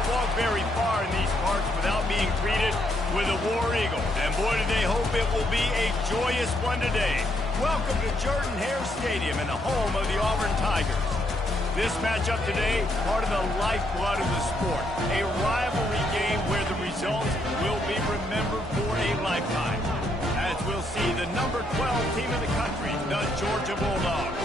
can't walk very far in these parts without being greeted with a War Eagle. And boy, do they hope it will be a joyous one today. Welcome to Jordan-Hare Stadium and the home of the Auburn Tigers. This matchup today, part of the lifeblood of the sport. A rivalry game where the results will be remembered for a lifetime. As we'll see, the number 12 team in the country, the Georgia Bulldogs,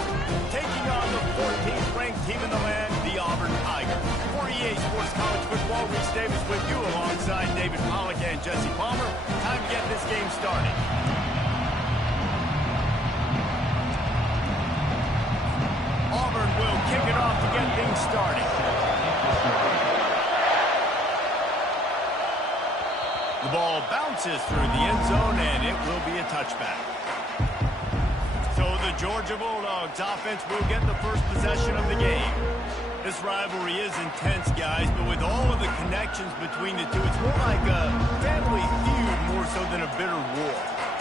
taking on the 14th ranked team in the land, the Auburn Tigers. For EA Sports College Football, Reese Davis with you alongside David Pollack and Jesse Palmer. Time to get this game started. Auburn will kick it off to get things started. The ball bounces through the end zone, and it will be a touchback. So the Georgia Bulldogs offense will get the first possession of the game. This rivalry is intense, guys, but with all of the connections between the two, it's more like a family feud more so than a bitter war.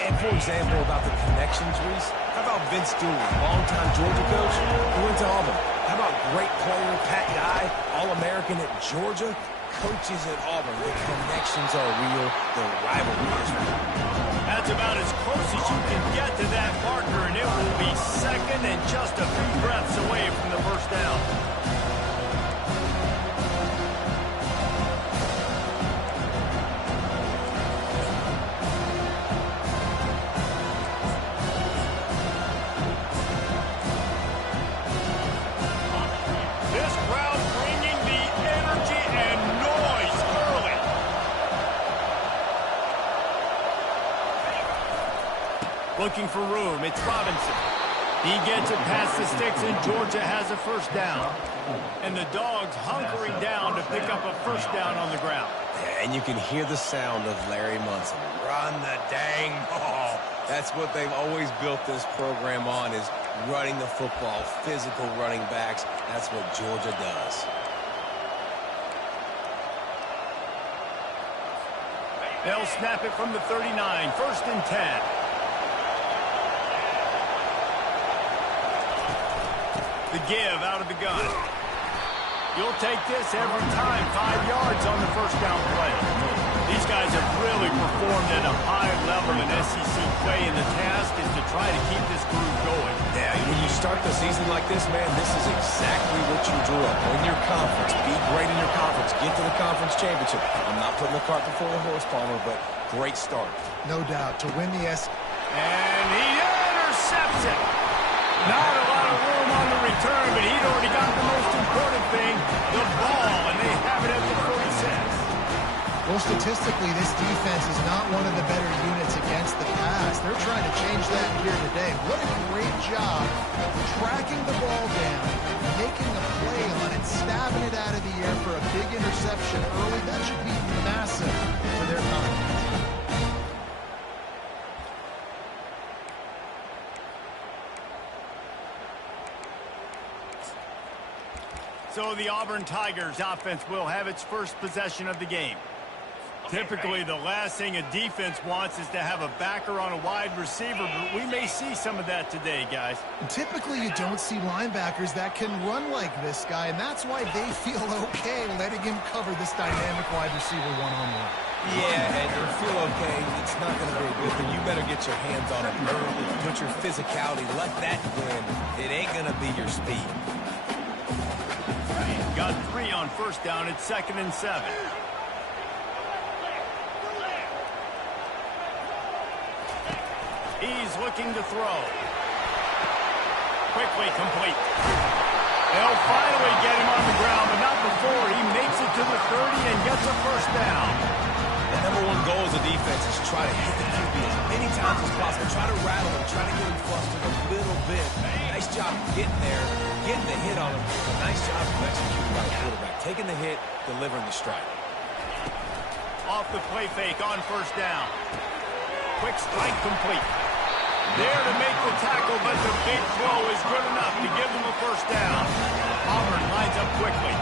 And for example, about the connections, Reese, how about Vince Dooley, longtime Georgia coach, who went to Auburn? How about great player Pat Dye, All-American at Georgia, coaches at Auburn? The connections are real, the rivalry is real. That's about as close as you can get to that marker, and it will be second and just a few breaths away from the first down. Looking for room, it's Robinson. He gets it past the sticks, and Georgia has a first down. And the Dogs hunkering down to pick up a first down on the ground. And you can hear the sound of Larry Munson. Run the dang ball. That's what they've always built this program on, is running the football, physical running backs. That's what Georgia does. They'll snap it from the 39, first and 10. The give out of the gun. You'll take this every time. 5 yards on the first down play. These guys have really performed at a high level in SEC play, and the task is to try to keep this groove going. Yeah, when you start the season like this, man, this is exactly what you drew up. Win your conference. Be great in your conference. Get to the conference championship. I'm not putting the cart before the horse, Palmer, but great start. No doubt. To win the S. And he intercepts it. Not a lot of room on the return, but he'd already got the most important thing, the ball, and they have it at the 46. Well, statistically, this defense is not one of the better units against the pass. They're trying to change that here today. What a great job tracking the ball down, making a play on it, stabbing it out of the air for a big interception early. That should be massive for their confidence. So the Auburn Tigers offense will have its first possession of the game. Typically, the last thing a defense wants is to have a backer on a wide receiver, but we may see some of that today, guys. Typically, you don't see linebackers that can run like this guy, and that's why they feel okay letting him cover this dynamic wide receiver one-on-one. Yeah, and you feel okay. It's not going to be a good thing. You better get your hands on it early. Put your physicality. Let that win. It ain't going to be your speed. Got 3 on first down. It's 2nd and 7. He's looking to throw. Quickly complete. They'll finally get him on the ground, but not before. He makes it to the 30 and gets a first down. The number one goal as a defense is try to hit the QB as many times as possible. Try to rattle him, try to get him flustered a little bit. Nice job getting there, getting the hit on him. Nice job of executing by the quarterback. Taking the hit, delivering the strike. Off the play fake on first down. Quick strike complete. There to make the tackle, but the big throw is good enough to give them a first down. Auburn lines up quickly.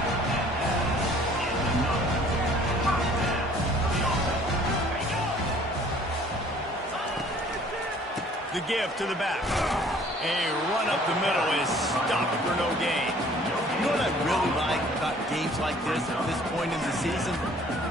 The give to the back. A run up the middle is stopped for no gain. You know what I really like about games like this at this point in the season?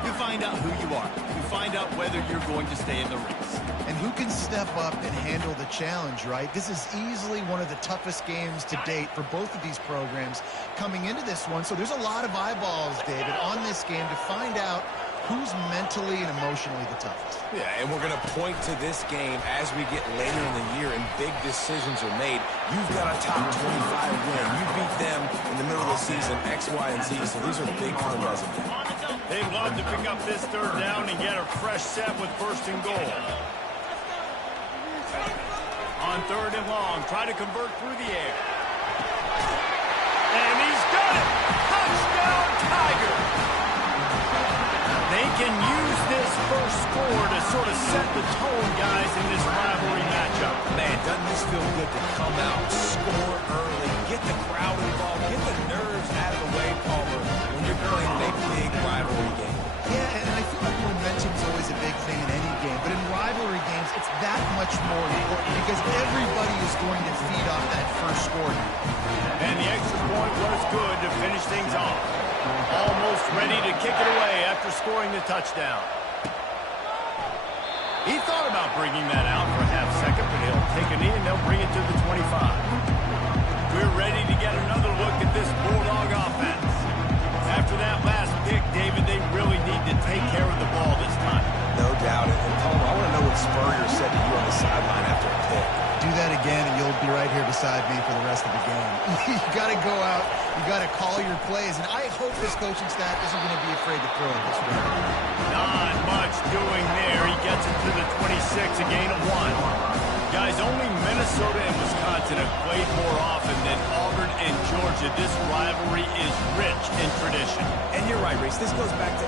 You find out who you are. You find out whether you're going to stay in the race. And who can step up and handle the challenge, right? This is easily one of the toughest games to date for both of these programs coming into this one. So there's a lot of eyeballs, David, on this game to find out who's mentally and emotionally the toughest. Yeah, and we're going to point to this game as we get later in the year and big decisions are made. You've got a top 25 win. You beat them in the middle of the season, X, Y, and Z. So these are big for the resume. They'd love to pick up this third down and get a fresh set with first and goal. On third and long, try to convert through the air. And he's done it! Touchdown, Tiger! They can use this first score to sort of set the tone, guys, in this rivalry matchup. Man, doesn't this feel good to come out, score early, get the crowd involved, get the nerves out of the way, Palmer, when you're playing a big rivalry game. Yeah, and I feel like momentum's always a big thing in any game, but in rivalry games, it's that much more important because everybody is going to feed off that first score. And the extra point was good to finish things off. Almost ready to kick it away after scoring the touchdown. He thought about bringing that out for a half second, but he'll take a knee and they'll bring it to the 25. We're ready to get another look at this Bulldog offense. After that last pick, David, they really need to take care of the ball this time. No doubt. And Palmer, I want to know what Spurrier said to you on the sideline after a pick. Do that again, and you'll be right here beside me for the rest of the game. You got to go out. You got to call your plays, and I hope this coaching staff isn't going to be afraid to throw it this way. Not much doing there. He gets it to the 26, a gain of 1. Guys, only Minnesota and Wisconsin have played more often than Auburn and Georgia. This rivalry is rich in tradition. And you're right, Reese. This goes back to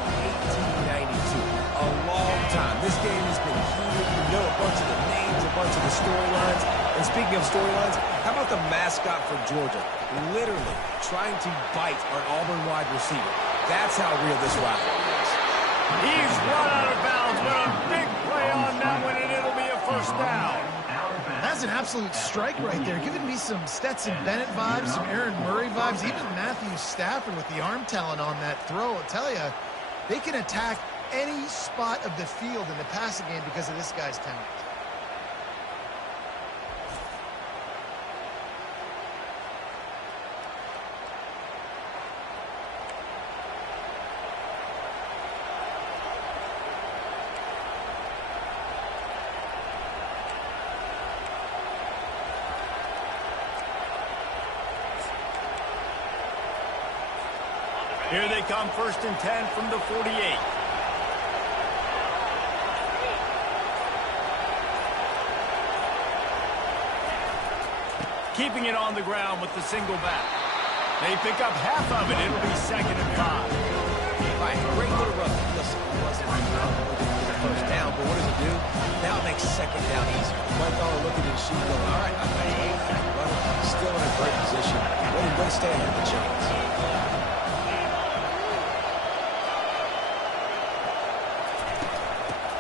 1892. A long time. This game has been heated. You know a bunch of the names, a bunch of the storylines. And speaking of storylines, how about the mascot for Georgia? Literally trying to bite an Auburn wide receiver. That's how real this rivalry is. He's run out of bounds, but a big play on that one, and it'll be a first down. That's an absolute strike right there, giving me some Stetson Bennett vibes, some Aaron Murray vibes, even Matthew Stafford with the arm talent on that throw. I'll tell you, they can attack any spot of the field in the passing game because of this guy's talent. Here they come, first and 10 from the 48. Keeping it on the ground with the single back. They pick up half of it. It'll be second and 5. Right, great little run. Listen, it wasn't the first down, but what does it do? Now it makes second down easier. Mike Dollar looking at his sheet going, all right, I got it. Still in a great position. Ready to stay ahead of the chains.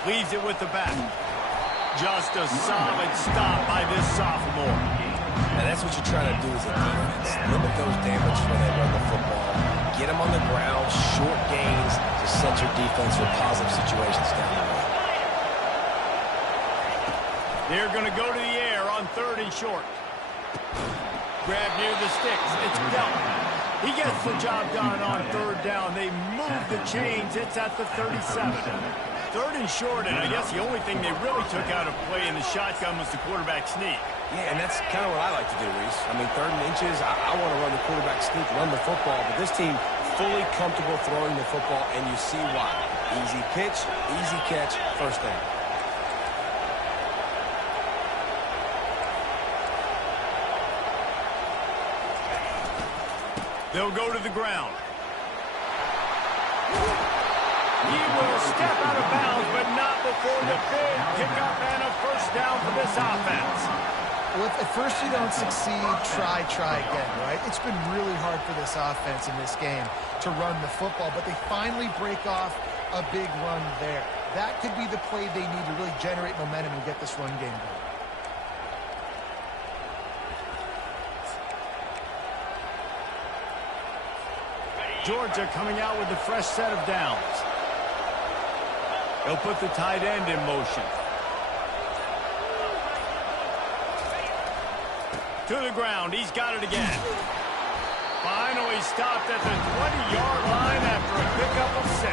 Leaves it with the back. Just a solid stop by this sophomore. And that's what you're trying to do as a defense. Limit those damage when they run the football. Get them on the ground, short gains to set your defense for positive situations down the road. They're going to go to the air on third and short. Grab near the sticks. It's Delton. He gets the job done on third down. They move the chains. It's at the 37. Third and short, and I guess the only thing they really took out of play in the shotgun was the quarterback sneak. Yeah, and that's kind of what I like to do, Reese. I mean, third and inches, I want to run the quarterback sneak, run the football, but this team fully comfortable throwing the football, and you see why. Easy pitch, easy catch, first down. They'll go to the ground. He will step out of bounds, but not before the big pickup and a first down for this offense. Well, if at first you don't succeed, try again, right? It's been really hard for this offense in this game to run the football, but they finally break off a big run there. That could be the play they need to really generate momentum and get this run game going. Georgia coming out with a fresh set of downs. They'll put the tight end in motion. To the ground. He's got it again. Finally stopped at the 20-yard line after a pickup of 6.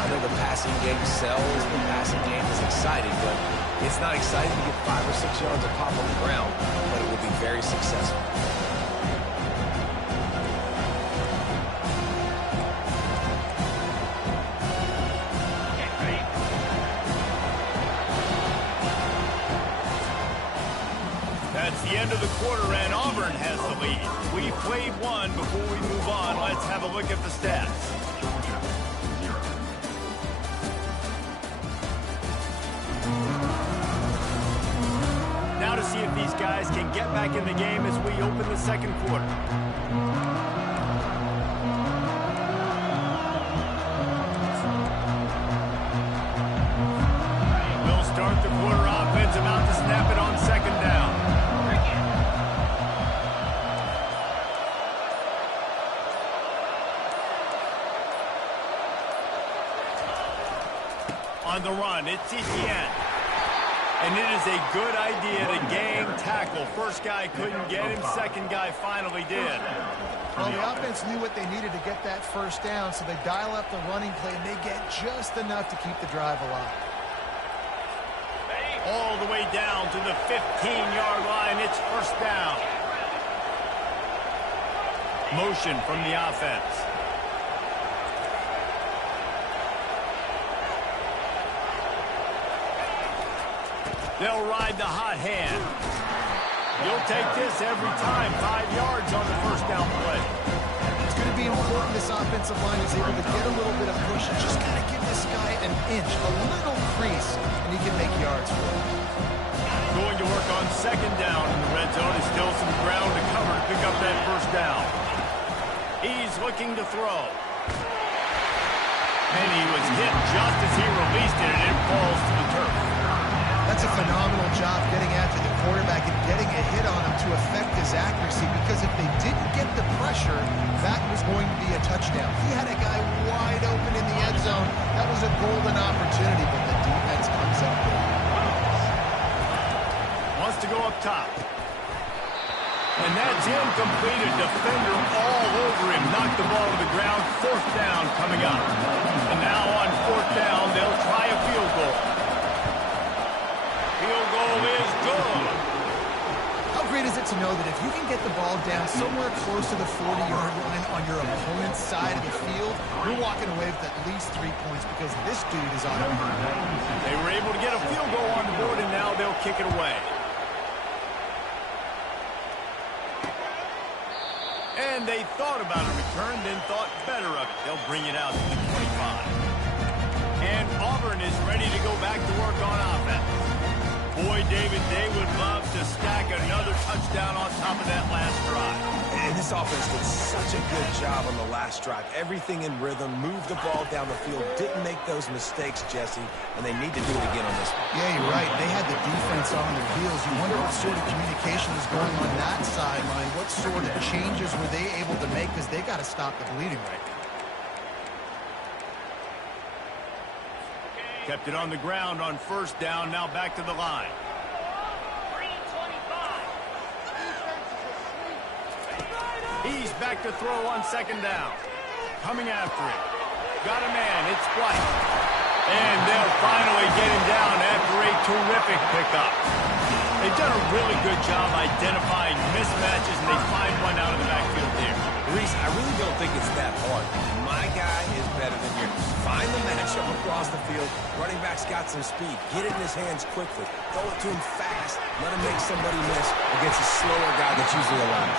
I know the passing game sells. The passing game is exciting, but it's not exciting to get 5 or 6 yards of pop on the ground, but it will be very successful. That's the end of the quarter, and Auburn has the lead. We played one. Before we move on, let's have a look at the stats. Now to see if these guys can get back in the game as we open the second quarter. We'll start the quarter offense, about to snap it on second down. On the run, it's Etienne. And it is a good idea to gang tackle. First guy couldn't get him, second guy finally did. Well, the offense knew what they needed to get that first down, so they dial up the running play, and they get just enough to keep the drive alive. All the way down to the 15-yard line. It's first down. Motion from the offense. They'll ride the hot hand. You'll take this every time. 5 yards on the first down play. It's going to be important this offensive line is able to get a little bit of push and just kind of give this guy an inch, a little crease, and he can make yards for it. Going to work on second down in the red zone. Is still some ground to cover to pick up that first down. He's looking to throw. And he was hit just as he released it, and it falls to the turf. That's a phenomenal job getting after the quarterback and getting a hit on him to affect his accuracy, because if they didn't get the pressure, that was going to be a touchdown. He had a guy wide open in the end zone. That was a golden opportunity, but the defense comes up with it. Wants to go up top. And that's incomplete. A defender all over him. Knocked the ball to the ground. Fourth down coming up. And now on fourth down, they'll try a field goal. Field goal is good. How great is it to know that if you can get the ball down somewhere close to the 40-yard line on your opponent's side of the field, you're walking away with at least 3 points, because this dude is on a run. They were able to get a field goal on the board, and now they'll kick it away. And they thought about a return, then thought better of it. They'll bring it out to the 25. And Auburn is ready to go back to work on offense. Boy, David, they would love to stack another touchdown on top of that last drive. And this offense did such a good job on the last drive. Everything in rhythm, moved the ball down the field, didn't make those mistakes, Jesse, and they need to do it again on this one. Yeah, you're right. They had the defense on their heels. You wonder what sort of communication is going on that sideline. What sort of changes were they able to make, because they got to stop the bleeding right now. Kept it on the ground on first down, now back to the line. He's back to throw on second down. Coming after him. Got a man, it's White. And they'll finally get him down after a terrific pickup. They've done a really good job identifying mismatches, and they find one out of the backfield there. Reese, I really don't think it's that hard. My guy is better than yours. Find the matchup across the field. Running back's got some speed. Get it in his hands quickly. Throw it to him fast. Let him make somebody miss against a slower guy that's usually alive.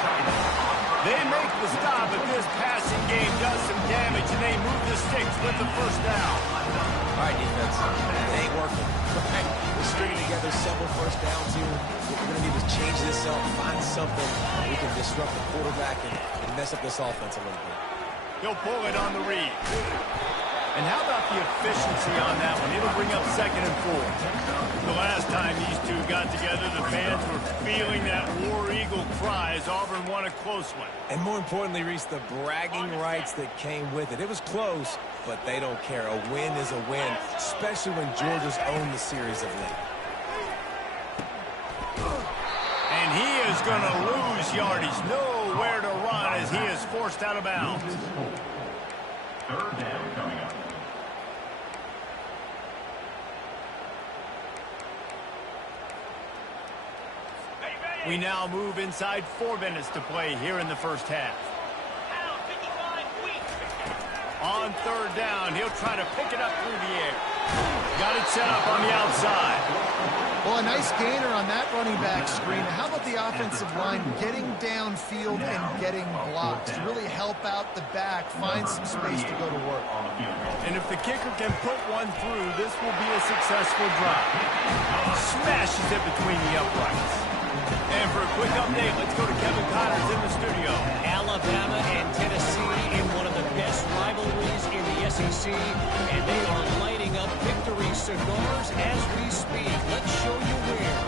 They make the stop, but this passing game does some damage, and they move the sticks with the first down. All right, defense. It ain't working. We're stringing together several first downs here. What we're going to need is change this up, find something we can disrupt the quarterback and mess up this offense a little bit. He'll pull it on the read. And how about the efficiency on that one? It'll bring up 2nd and 4. The last time these two got together, the fans were feeling that War Eagle cry as Auburn won a close one. And more importantly, Reese, the bragging rights that came with it. It was close, but they don't care. A win is a win, especially when Georgia's owned the series of late. And he is going to lose yardage. Nowhere to run as he is forced out of bounds. 3rd down coming up. We now move inside 4 minutes to play here in the first half. On 3rd down, he'll try to pick it up through the air. Got it set up on the outside. Well, a nice gainer on that running back screen. How about the offensive line getting downfield and getting blocks to really help out the back, find some space to go to work. And if the kicker can put one through, this will be a successful drive. Smashes it between the uprights. And for a quick update, let's go to Kevin Connors in the studio. Alabama and Tennessee in one of the best rivalries in the SEC, and they are lighting up victory cigars as we speak. Let's show you where.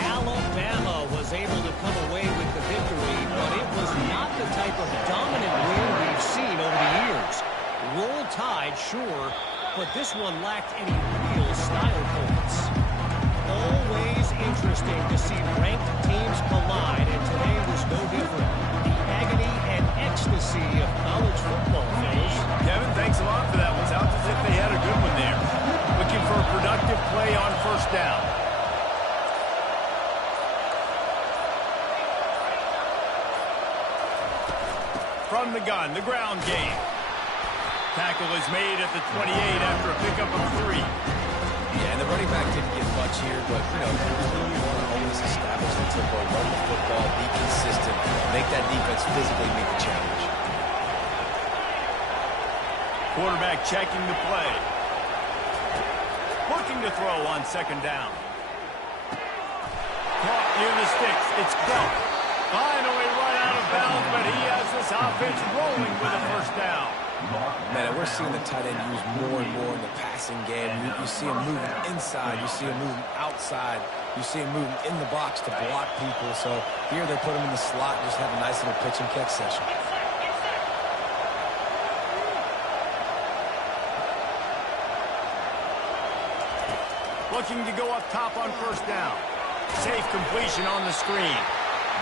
Alabama was able to come away with the victory, but it was not the type of dominant win we've seen over the years. Roll Tide, sure, but this one lacked any real style points. Always interesting to see ranked teams collide, and today was no different. The agony and ecstasy of college football, fellas. Kevin, thanks a lot for that one. Sounds as if they had a good one there. Looking for a productive play on 1st down. From the gun, the ground game. Tackle is made at the 28 after a pickup of 3. Yeah, and the running back didn't get much here, but, you know, you want to always establish the tempo, run the football, be consistent, make that defense physically meet the challenge. Quarterback checking the play. Looking to throw on 2nd down. Caught near the sticks. It's Belt. Finally run out of bounds, but he has this offense rolling with a 1st down. Man, and we're seeing the tight end used more and more in the passing game. You see him moving inside. You see him moving outside. You see him moving in the box to block people. So here they put him in the slot and just have a nice little pitch and catch session. Looking to go up top on 1st down. Safe completion on the screen.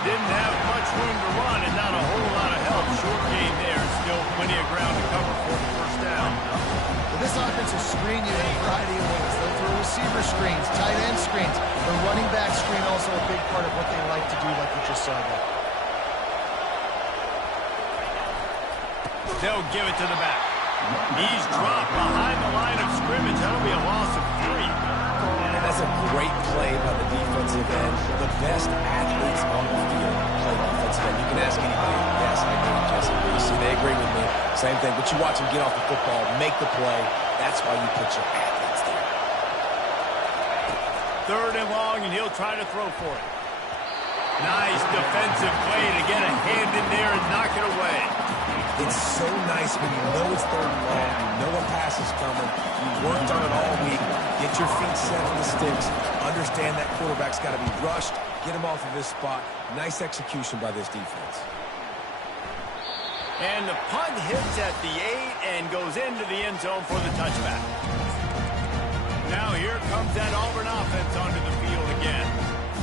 Didn't have much room to run and not a whole lot of help. Short game there. Still plenty of ground to cover for the 1st down. Well, this offense will screen you in a variety of ways. They'll throw receiver screens, tight end screens. The running back screen also a big part of what they like to do, like you just saw there. They'll give it to the back. He's dropped behind the line of scrimmage. That'll be a loss of 3. And that's a great play by the defensive end. The best athletes on the field play defensive end. You can ask anybody. Yes, I agree, Jesse. See, they agree with me. Same thing. But you watch them get off the football, make the play. That's why you put your athletes there. 3rd and long, and he'll try to throw for it. Nice defensive play to get a hand in there and knock it away. It's so nice when you know it's 3rd and long, you know a pass is coming, you worked on it all week, get your feet set on the sticks, understand that quarterback's got to be rushed, get him off of his spot. Nice execution by this defense. And the punt hits at the 8 and goes into the end zone for the touchback. Now here comes that Auburn offense onto the field again.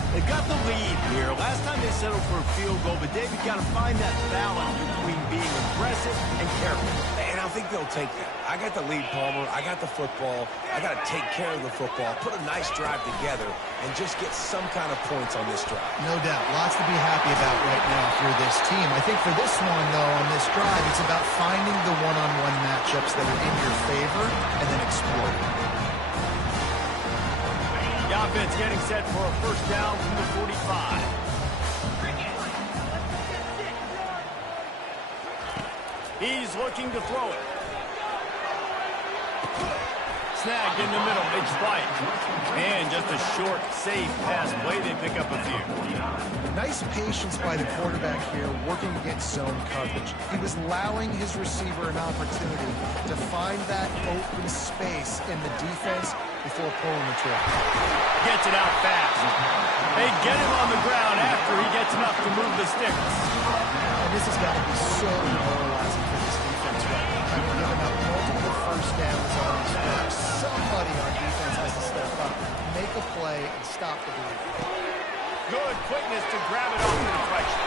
They've got the lead here. Last time they settled for a field goal, but Dave, you've got to find that balance between being aggressive and careful. And I think they'll take that. I got the lead, Palmer. I got the football. I got to take care of the football, put a nice drive together, and just get some kind of points on this drive. No doubt. Lots to be happy about right now if you're this team. I think for this one, though, on this drive, it's about finding the one-on-one matchups that are in your favor and then exploiting. The offense getting set for a 1st down from the 45. He's looking to throw it. Snagged in the middle, big spike. And just a short, safe pass play, they pick up a few. Nice patience by the quarterback here, working against zone coverage. He was allowing his receiver an opportunity to find that open space in the defense before pulling the trigger. Gets it out fast. They get him on the ground after he gets enough to move the sticks. And this has got to be so demoralizing for this defense right now. Having given up multiple first downs on these drives. Somebody on defense has to step up, make a play, and stop the bleed. Good quickness to grab it off the deflection.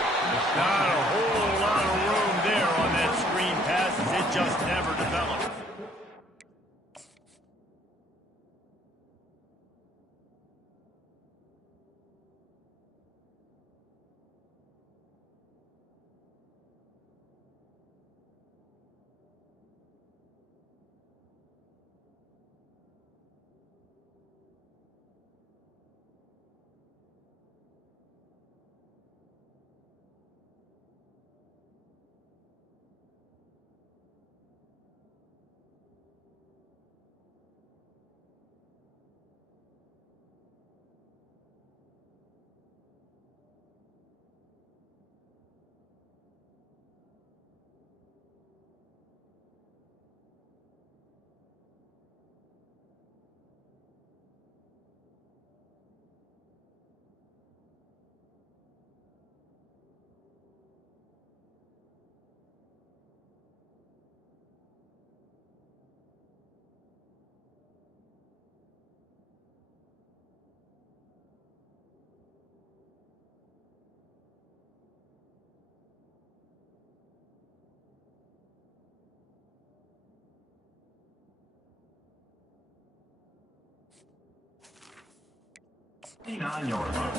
Not a whole lot of room there on that screen pass as it just never developed.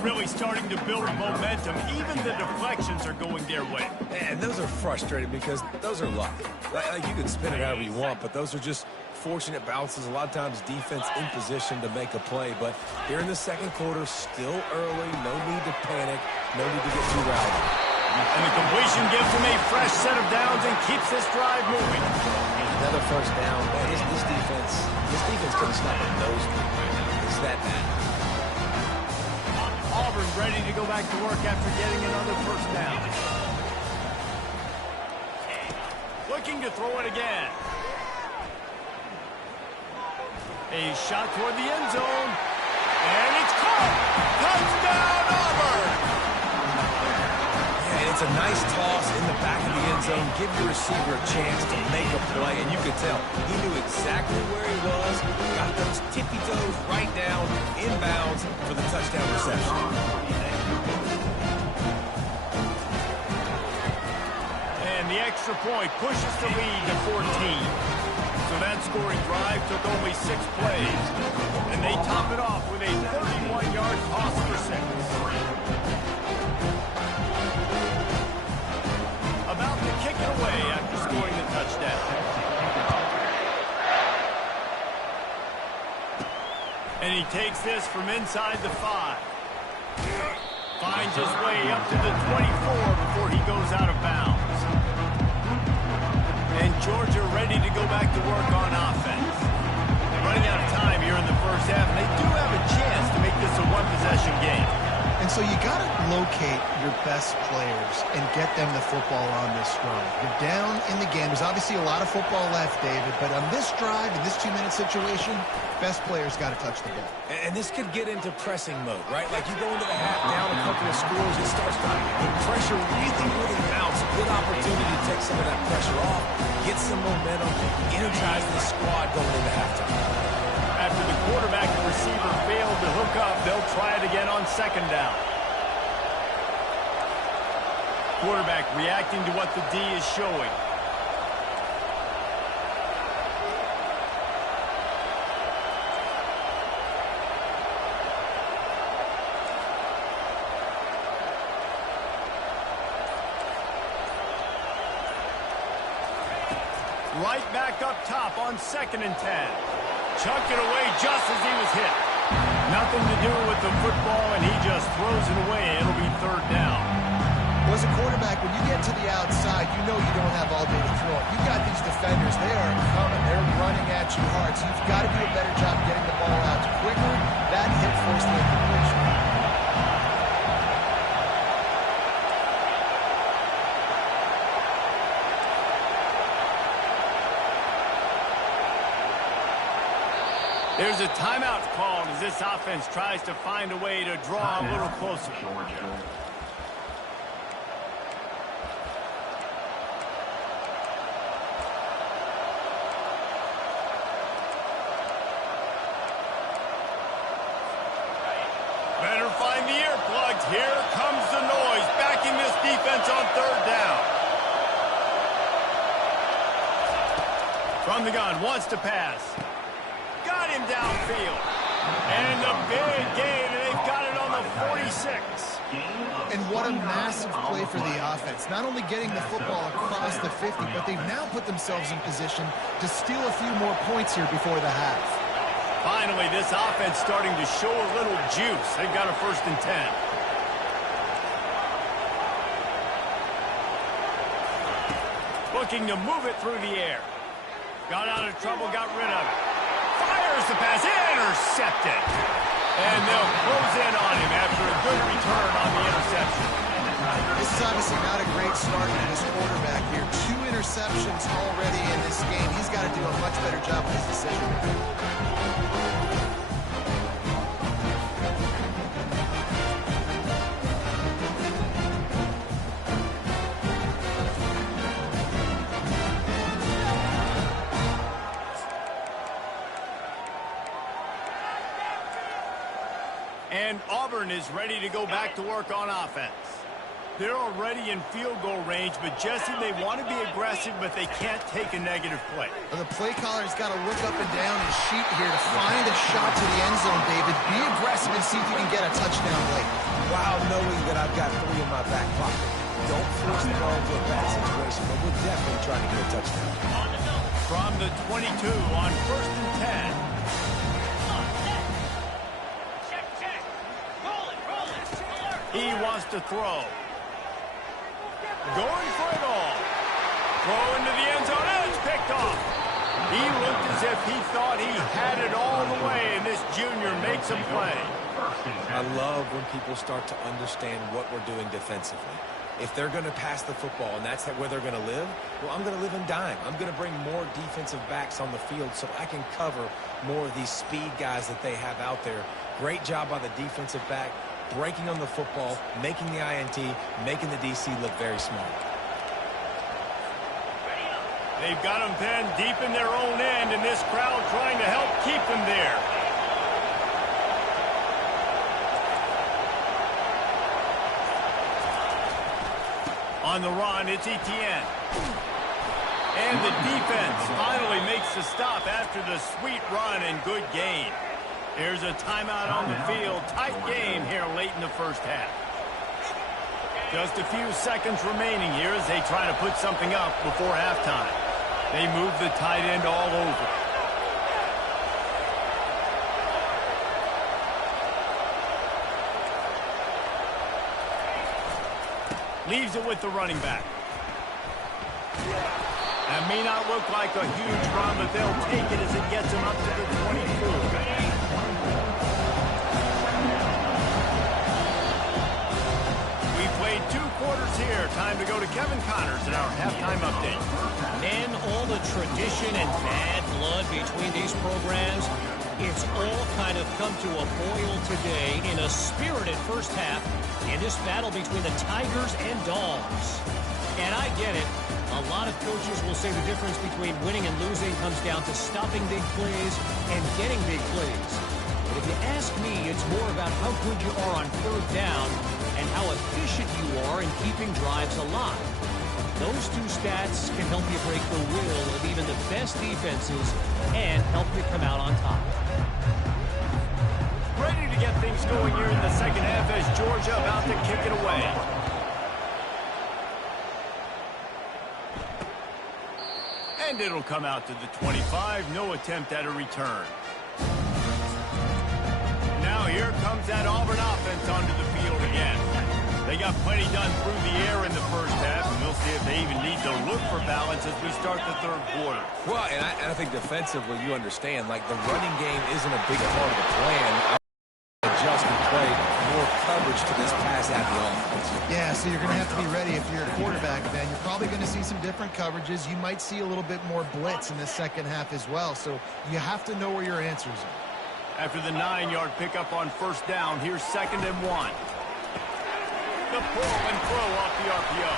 Really starting to build momentum. Even the deflections are going their way. And those are frustrating because those are luck. Like you can spin it however you want, but those are just fortunate bounces. A lot of times defense in position to make a play. But here in the second quarter, still early, no need to panic, no need to get too rowdy. And the completion gives them a fresh set of downs and keeps this drive moving. Another first down. Man, this defense couldn't stop a nosebleed right now. It's that bad. Auburn ready to go back to work after getting another first down. Looking to throw it again. A shot toward the end zone. And it's caught. Touchdown, Auburn. Yeah, it's a nice toss in the back of the end zone. Give your receiver a chance to make a play. And you could tell he knew exactly where he was. Got those tippy toes right down, inbounds for the touchdown reception. And the extra point pushes the lead to 14. So that scoring drive took only 6 plays. And they top it off with a 31-yard toss for 6. About to kick it away after scoring the touchdown. And he takes this from inside the 5. Finds his way up to the 24 before he goes out of bounds. And Georgia ready to go back to work on offense. Running out of time here in the first half, and they do have a chance to make this a one-possession game. And so you got to locate your best players and get them the football on this drive. You're down in the game. There's obviously a lot of football left, David, but on this drive, in this 2-minute situation, best players got to touch the ball. And this could get into pressing mode, right? Like you go into the half down a couple of scores, it starts to the pressure really mounts. Good opportunity to take some of that pressure off, get some momentum, energize the squad going into halftime. After the quarterback and receiver failed to hook up, they'll try it again on second down. Quarterback reacting to what the D is showing. Right back up top on 2nd and 10. Chucked it away just as he was hit. Nothing to do with the football, and he just throws it away. It'll be 3rd down. Well, as a quarterback, when you get to the outside, you know you don't have all day to throw it. You've got these defenders. They are coming. They're running at too hard, so you've got to do a better job getting the ball out quicker. That hit forced the incompletion. There's a timeout called as this offense tries to find a way to draw a little closer. Better find the earplugs. Here comes the noise, backing this defense on third down. From the gun, wants to pass. Got him downfield. And the big gain, and they've got it on the 46. And what a massive play for the offense. Not only getting the football across the 50, but they've now put themselves in position to steal a few more points here before the half. Finally, this offense starting to show a little juice. They've got a 1st and 10. Looking to move it through the air. Got out of trouble, got rid of it. Fires the pass, intercepted. And they'll close in on him after a good return on the interception. This is obviously not a great start for this quarterback here. 2 interceptions already in this game. He's got to do a much better job with his decision-making. And Auburn is ready to go back to work on offense. They're already in field goal range, but Jesse, they want to be aggressive, but they can't take a negative play. Well, the play caller's got to look up and down his sheet here to find a shot to the end zone, David. Be aggressive and see if you can get a touchdown late. Wow, knowing that I've got 3 in my back pocket. Don't force the ball into a bad situation, but we're definitely trying to get a touchdown. From the 22 on 1st and 10. He wants to throw. Going for it all. Throw into the end zone, and it's picked off. He looked as if he thought he had it all the way, and this junior makes a play. I love when people start to understand what we're doing defensively. If they're going to pass the football and that's where they're going to live, well, I'm going to live in dime. I'm going to bring more defensive backs on the field so I can cover more of these speed guys that they have out there. Great job by the defensive back. Breaking on the football, making the INT, making the DC look very small. They've got them pinned deep in their own end, and this crowd trying to help keep them there. On the run, it's Etienne. And the defense finally makes the stop after the sweet run and good gain. Here's a timeout on the field. Tight game here late in the first half. Just a few seconds remaining here as they try to put something up before halftime. They move the tight end all over. Leaves it with the running back. That may not look like a huge run, but they'll take it as it gets them up to the 24. Quarters here. Time to go to Kevin Connors in our halftime update. And all the tradition and bad blood between these programs, it's all kind of come to a boil today in a spirited first half in this battle between the Tigers and Dawgs. And I get it. A lot of coaches will say the difference between winning and losing comes down to stopping big plays and getting big plays. But if you ask me, it's more about how good you are on third down and how efficient you are in keeping drives alive. Those 2 stats can help you break the will of even the best defenses and help you come out on top. Ready to get things going here in the second half as Georgia about to kick it away. And it'll come out to the 25. No attempt at a return. Now here comes that Auburn offense onto the field again. They got plenty done through the air in the first half, and we'll see if they even need to look for balance as we start the third quarter. Well, and I think defensively, you understand, like the running game isn't a big part of the plan. Adjust and play more coverage to this pass-happy offense. Yeah, so you're going to have to be ready if you're a quarterback, then. You're probably going to see some different coverages. You might see a little bit more blitz in the second half as well, so you have to know where your answers are. After the 9-yard pickup on first down, here's 2nd and 1. The pull and throw off the RPO.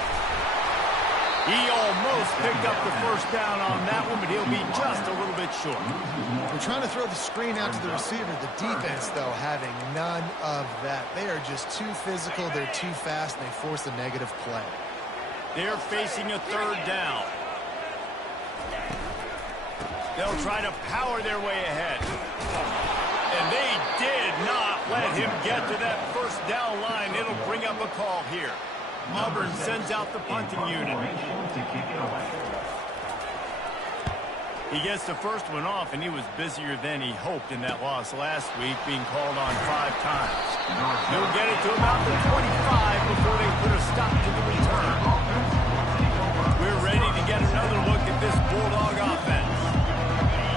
He almost picked up the first down on that one, but he'll be just a little bit short. We're trying to throw the screen out to the receiver. The defense, though, having none of that. They are just too physical. They're too fast, and they force a negative play. They're facing a 3rd down. They'll try to power their way ahead. And they did not let him get to that first down line. It'll bring up a call here. Auburn sends out the punting unit. He gets the first one off, and he was busier than he hoped in that loss last week, being called on 5 times. He'll get it to about the 25 before they put a stop to the return. We're ready to get another look at this Bulldog offense.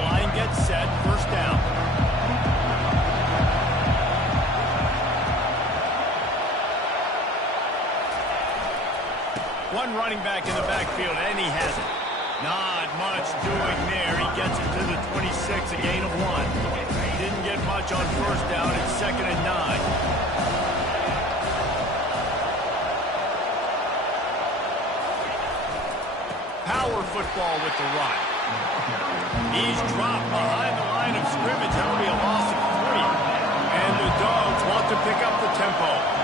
Line gets set, first down. One running back in the backfield, and he has it. Not much doing there. He gets it to the 26, a gain of 1. Didn't get much on first down. It's 2nd and 9. Power football with the run. He's dropped behind the line of scrimmage. That'll be a loss of 3. And the Dawgs want to pick up the tempo.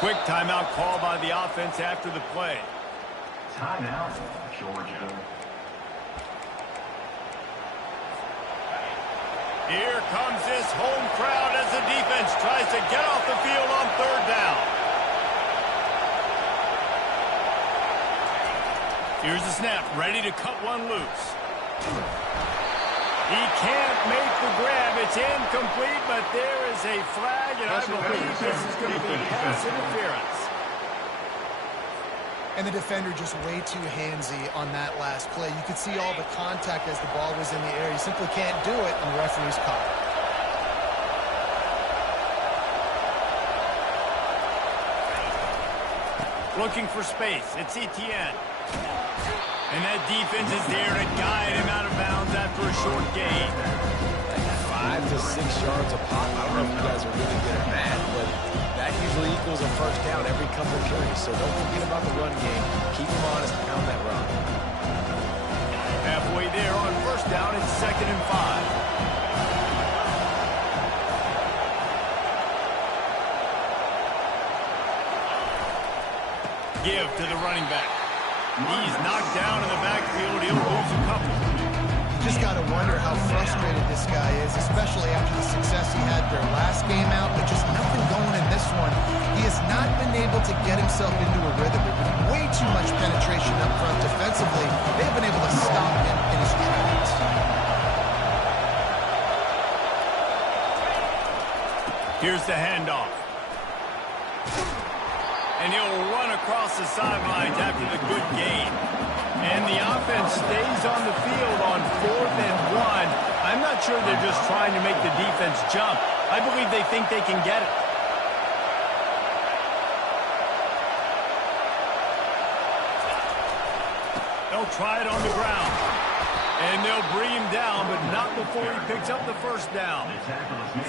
Quick timeout call by the offense after the play. Timeout, Georgia. Here comes this home crowd as the defense tries to get off the field on 3rd down. Here's the snap, ready to cut one loose. He can't make the grab. It's incomplete, but there is a flag, and I believe this is going to be pass interference. And the defender just way too handsy on that last play. You could see all the contact as the ball was in the air. You simply can't do it, and the referee's caught it. Looking for space. It's Etienne. And that defense is there to guide him out of bounds after a short gain. 5 to 6 yards a pop. I don't know if you guys are really good at that, but that usually equals a first down every couple of carries. So don't forget about the run game. Keep them honest, pound that run. Halfway there on first down, it's 2nd and 5. Give to the running back. He's knocked down in the backfield. He'll lose a couple. You just got to wonder how frustrated this guy is, especially after the success he had their last game out, but just nothing going in this one. He has not been able to get himself into a rhythm. There's been way too much penetration up front defensively. They've been able to stop him in his tracks. Here's the handoff. And he'll run across the sidelines after the good gain. And the offense stays on the field on 4th and 1. I'm not sure they're just trying to make the defense jump. I believe they think they can get it. They'll try it on the ground. And they'll bring him down, but not before he picks up the first down.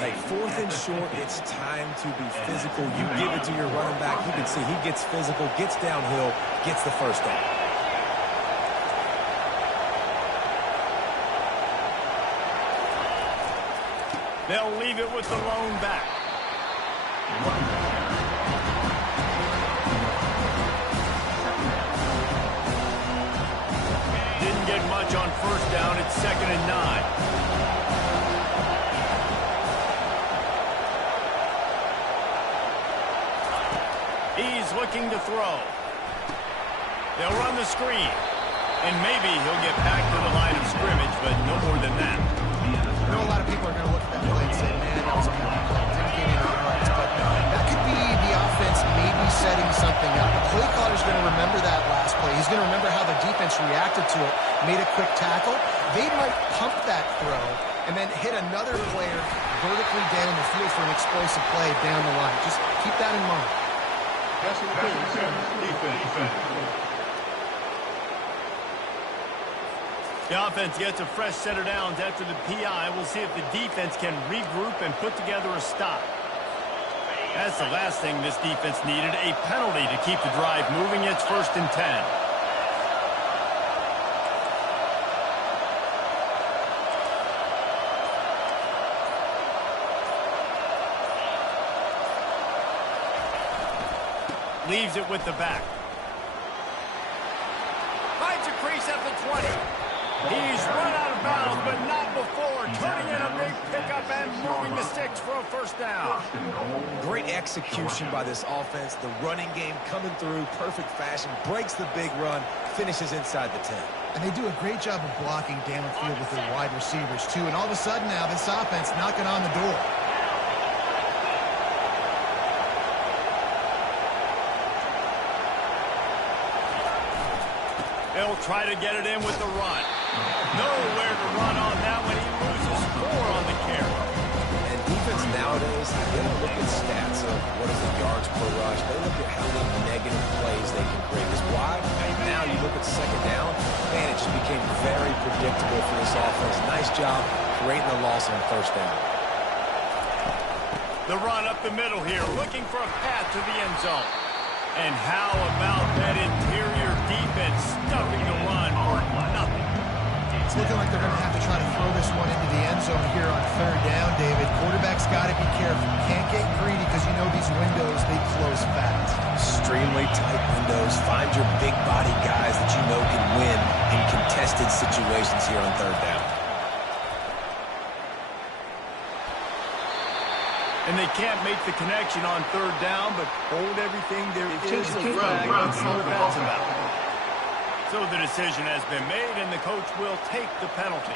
Like 4th and short, it's time to be physical. You give it to your running back. You can see he gets physical, gets downhill, gets the first down. They'll leave it with the lone back. Didn't get much on first down. It's 2nd and 9. He's looking to throw. They'll run the screen. And maybe he'll get back to the line of scrimmage, but no more than that. I know a lot of people are going to look at that play and say, man, that was a good play. Didn't get any yards. But that could be the offense maybe setting something up. The play caller's going to remember that last play. He's going to remember how the defense reacted to it, made a quick tackle. They might pump that throw and then hit another player vertically down the field for an explosive play down the line. Just keep that in mind. The offense gets a fresh set of downs after the PI. We'll see if the defense can regroup and put together a stop. That's the last thing this defense needed, a penalty to keep the drive moving. It's 1st and 10. Leaves it with the back. Finds a crease at the 20. He's run out of bounds, but not before. Turning in a big pickup and moving the sticks for a 1st down. Great execution by this offense. The running game coming through, perfect fashion, breaks the big run, finishes inside the 10. And they do a great job of blocking downfield with their wide receivers, too. And all of a sudden now, this offense knocking on the door. They'll try to get it in with the run. Nowhere to run on that one. He loses 4 on the carry. And defense nowadays, they don't look at stats of what is the yards per rush. They look at how many negative plays they can create. Because why? Now you look at 2nd down, man, it just became very predictable for this offense. Nice job creating the loss on 1st down. The run up the middle here, looking for a path to the end zone. And how about that interior defense stuffing the run for nothing? It's looking like they're going to have to try to throw this one into the end zone here on 3rd down, David. Quarterback's got to be careful. Can't get greedy because you know these windows, they close fast. Extremely tight windows. Find your big body guys that you know can win in contested situations here on 3rd down. And they can't make the connection on 3rd down, but hold everything there is a flag. Let's see what that's about. So the decision has been made, and the coach will take the penalty.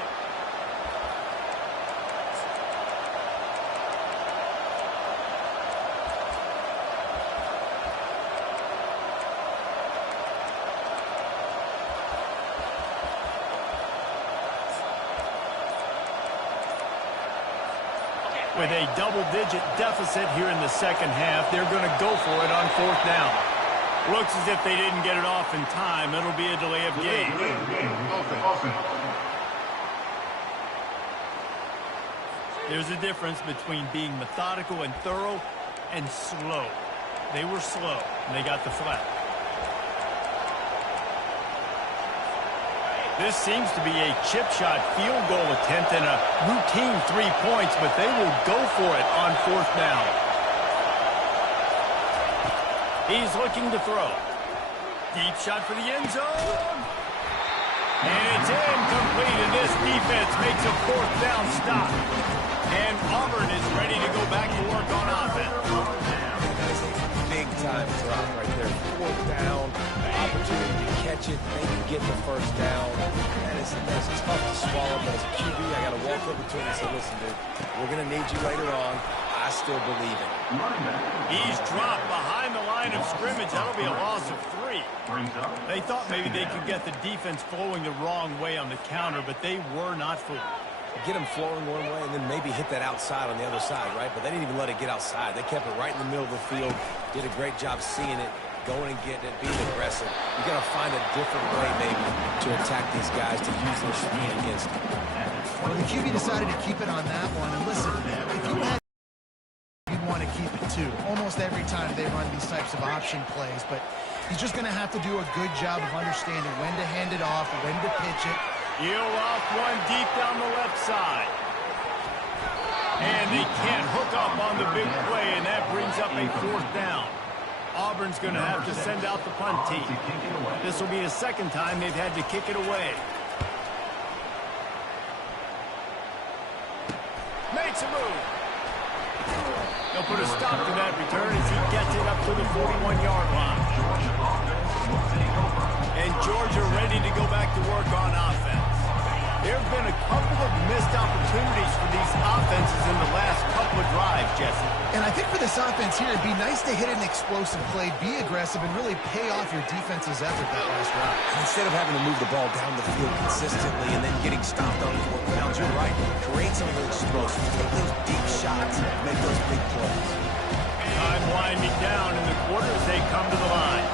With a double-digit deficit here in the 2nd half, they're going to go for it on 4th down. Looks as if they didn't get it off in time. It'll be a delay of game. There's a difference between being methodical and thorough and slow. They were slow, and they got the flag. This seems to be a chip shot field goal attempt and a routine 3 points, but they will go for it on 4th down. He's looking to throw. Deep shot for the end zone. And it's incomplete, and this defense makes a 4th down stop. And Auburn is ready to go back to work on offense. Big time drop right there. 4th down. Opportunity to catch it, maybe get the 1st down. That's tough to swallow, but as a QB, I got to walk over to him and say, listen, dude, we're going to need you later on. I still believe it. He's dropped behind the line of scrimmage. That'll be a loss of 3. They thought maybe they could get the defense flowing the wrong way on the counter, but they were not fooled. Get them flowing one way and then maybe hit that outside on the other side, right? But they didn't even let it get outside. They kept it right in the middle of the field, did a great job seeing it, going and getting it, being aggressive. You got to find a different way maybe to attack these guys, to use their speed against them. Well, the QB decided to keep it on that one. And listen, if you had, you'd want to keep it too. Almost every time they run these types of option plays. But he's just going to have to do a good job of understanding when to hand it off, when to pitch it. He'll off one deep down the left side. And they can't hook up on the big play, and that brings up a 4th down. Auburn's going to have to send out the punt team. This will be the 2nd time they've had to kick it away. Makes a move. They'll put a stop to that return as he gets it up to the 41-yard line. And Georgia ready to go back to work on offense. There have been a couple of missed opportunities for these offenses in the last couple of drives, Jesse. And I think for this offense here, it'd be nice to hit an explosive play, be aggressive, and really pay off your defense's effort that last drive. And instead of having to move the ball down the field consistently and then getting stopped on 4 downs, you're right. Create something explosive. Take those deep shots, make those big plays. Time winding down in the quarter as they come to the line.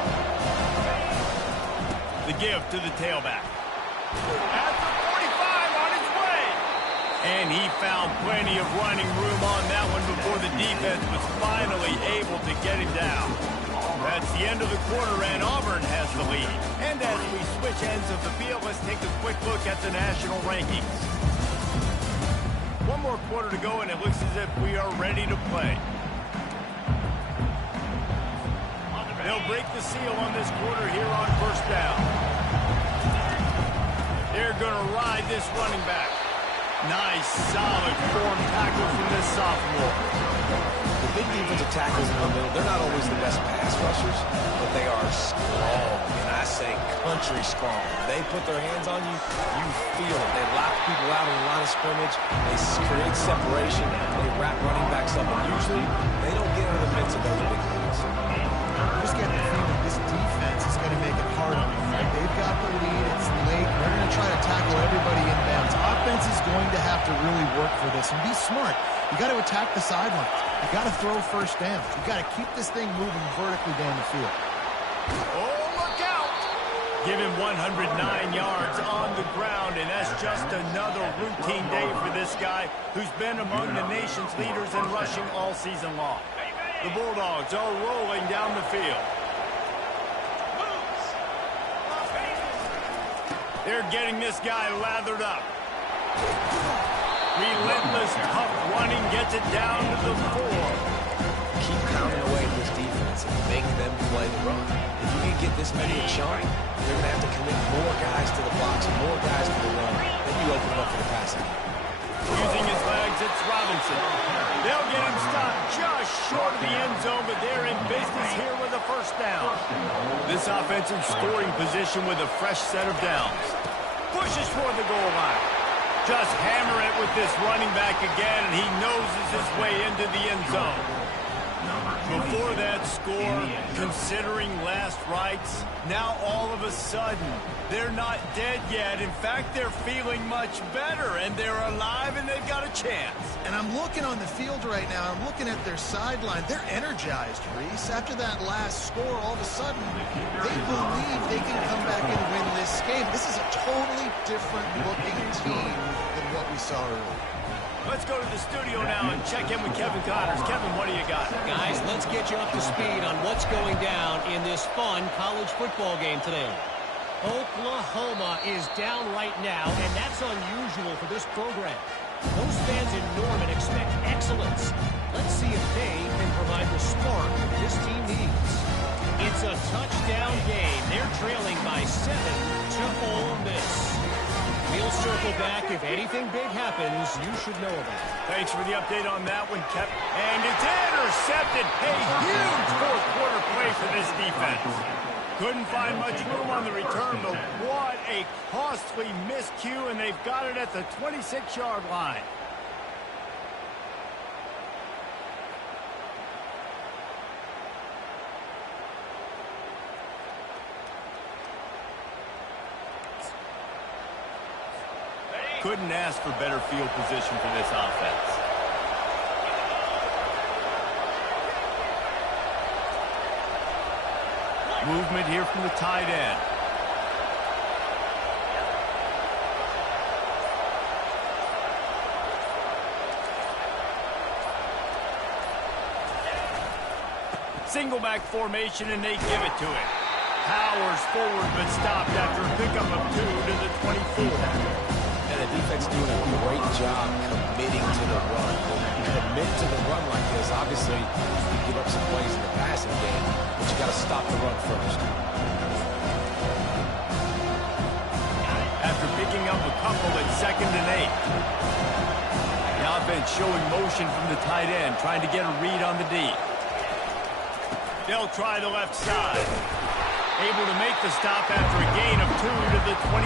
The give to the tailback. At the 45 on his way. And he found plenty of running room on that one before the defense was finally able to get him down. That's the end of the quarter, and Auburn has the lead. And as we switch ends of the field, let's take a quick look at the national rankings. One more quarter to go, and it looks as if we are ready to play. They'll break the seal on this quarter here on first down. They're going to ride this running back. Nice, solid form tackle from this sophomore. The big defensive tackles in the middle, they're not always the best pass rushers, but they are strong, and I say country strong. They put their hands on you, you feel it. They lock people out in the line of scrimmage. They create separation. They wrap running backs up, and usually they don't get into the midst of those big plays. Just getting the feeling this defense is going to make it hard on them. They've got the lead. It's late. They're going to try to tackle everybody inbounds. Offense is going to have to really work for this and be smart. You got to attack the sidelines. You got to throw first down. You got to keep this thing moving vertically down the field. Oh, look out! Give him 109 yards on the ground, and that's just another routine day for this guy who's been among the nation's leaders in rushing all season long. The Bulldogs are rolling down the field. They're getting this guy lathered up. Relentless, tough running gets it down to the 4. Keep pounding away at this defense and make them play the run. If you can get this many a chunk, you're going to have to commit more guys to the box and more guys to the run. Then you open it up for the passing. Using his legs, it's Robinson. They'll get him stopped just short of the end zone, but they're in business here with a first down. This offensive scoring position with a fresh set of downs. Pushes toward the goal line. Just hammer it with this running back again, and he noses his way into the end zone. Before that score, considering last rites, now all of a sudden, they're not dead yet. In fact, they're feeling much better, and they're alive, and they've got a chance. And I'm looking on the field right now. I'm looking at their sideline. They're energized, Reese. After that last score, all of a sudden, they believe they can come back and win this game. This is a totally different-looking team than what we saw earlier. Let's go to the studio now and check in with Kevin Connors. Kevin, what do you got? Guys, let's get you up to speed on what's going down in this fun college football game today. Oklahoma is down right now, and that's unusual for this program. Those fans in Norman expect excellence. Let's see if they can provide the spark this team needs. It's a touchdown game. They're trailing by 7 to Ole Miss. We'll circle back. If anything big happens, you should know about it. Thanks for the update on that one, Kevin. And it's intercepted. A huge fourth-quarter play for this defense. Couldn't find much room on the return, but what a costly miscue, and they've got it at the 26-yard line. Couldn't ask for better field position for this offense. Movement here from the tight end. Single back formation, and they give it to him. Powers forward, but stopped after a pickup of 2 to the 24. And the defense doing a great job committing to the run. When you commit to the run like this, obviously you give up some plays in the passing game, but you got to stop the run first. After picking up a couple at 2nd and 8. The offense showing motion from the tight end, trying to get a read on the D. They'll try the left side. Able to make the stop after a gain of 2 to the 22.